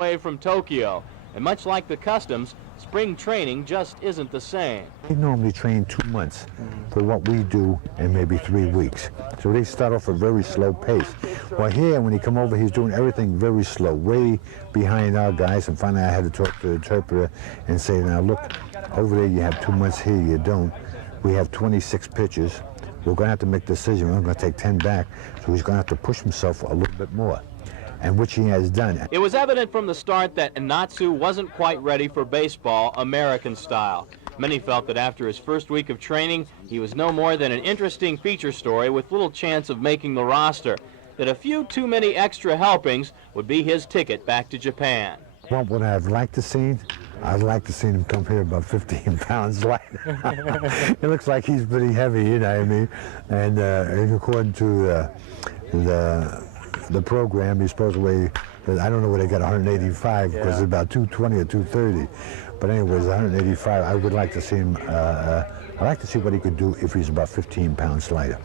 away from Tokyo, and much like the customs, spring training just isn't the same. They normally train 2 months for what we do in maybe 3 weeks. So they start off a very slow pace. Well, here, when he come over, he's doing everything very slow, way behind our guys, and finally I had to talk to the interpreter and say, now look, over there you have 2 months, here you don't. We have 26 pitches. We're going to have to make a decision. We're going to take 10 back, so he's going to have to push himself a little bit more, and which he has done. It was evident from the start that Enatsu wasn't quite ready for baseball, American style. Many felt that after his first week of training, he was no more than an interesting feature story with little chance of making the roster, that a few too many extra helpings would be his ticket back to Japan. What would I have liked to see? I'd like to see him come here about 15 pounds lighter. It looks like he's pretty heavy, you know what I mean? And according to the program, he's supposed to weigh, I don't know where they got 185, because it's about 220 or 230. But anyways, 185, I would like to see him, I'd like to see what he could do if he's about 15 pounds lighter.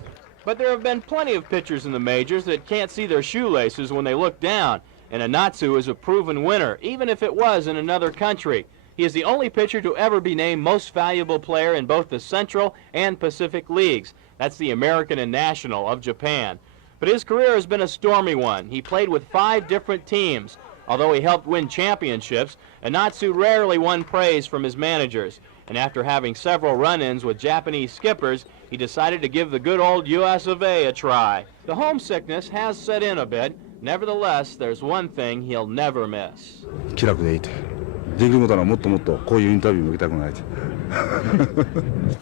But there have been plenty of pitchers in the majors that can't see their shoelaces when they look down. And Enatsu is a proven winner, even if it was in another country. He is the only pitcher to ever be named most valuable player in both the Central and Pacific Leagues. That's the American and National of Japan. But his career has been a stormy one. He played with 5 different teams. Although he helped win championships, Enatsu rarely won praise from his managers. And after having several run-ins with Japanese skippers, he decided to give the good old US of A try. The homesickness has set in a bit. Nevertheless, there's one thing he'll never miss. 気楽でいいと。できることならもっともっとこういうインタビューも受けたくないと。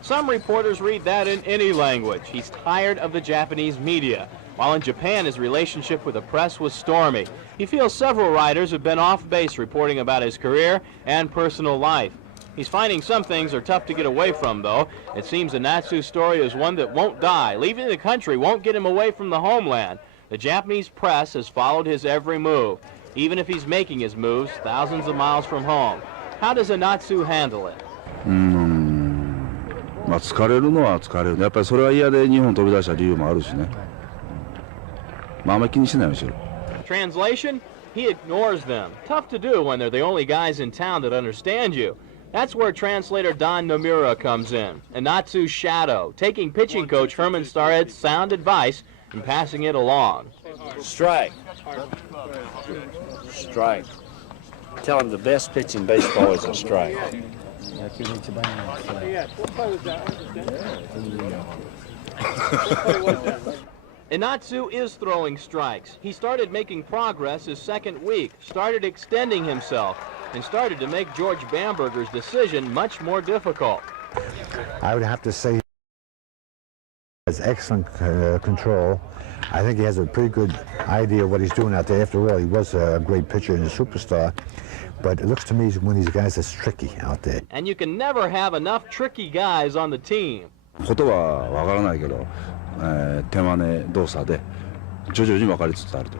Some reporters read that in any language. He's tired of the Japanese media. While in Japan, his relationship with the press was stormy. He feels several writers have been off base reporting about his career and personal life. He's finding some things are tough to get away from, though. It seems Enatsu's story is one that won't die. Leaving the country won't get him away from the homeland. The Japanese press has followed his every move, even if he's making his moves thousands of miles from home. How does Enatsu handle it? まあ疲れるのは疲れる。やっぱりそれは嫌で日本飛び出した理由もあるしね。まああんまり気にしないようにしろ。Translation? He ignores them. Tough to do when they're the only guys in town that understand you. That's where translator Don Nomura comes in. Enatsu's shadow, taking pitching coach Herman Starhead's sound advice and passing it along. Strike. Strike. Tell him the best pitch in baseball is a strike. Enatsu is throwing strikes. He started making progress his second week, started extending himself, and started to make George Bamberger's decision much more difficult. I would have to say he has excellent control. I think he has a pretty good idea of what he's doing out there. After all, he was a great pitcher and a superstar. But it looks to me he's one of these guys that's tricky out there. And you can never have enough tricky guys on the team. ことはわからないけど、手真似動作で徐々に分かりつつあると。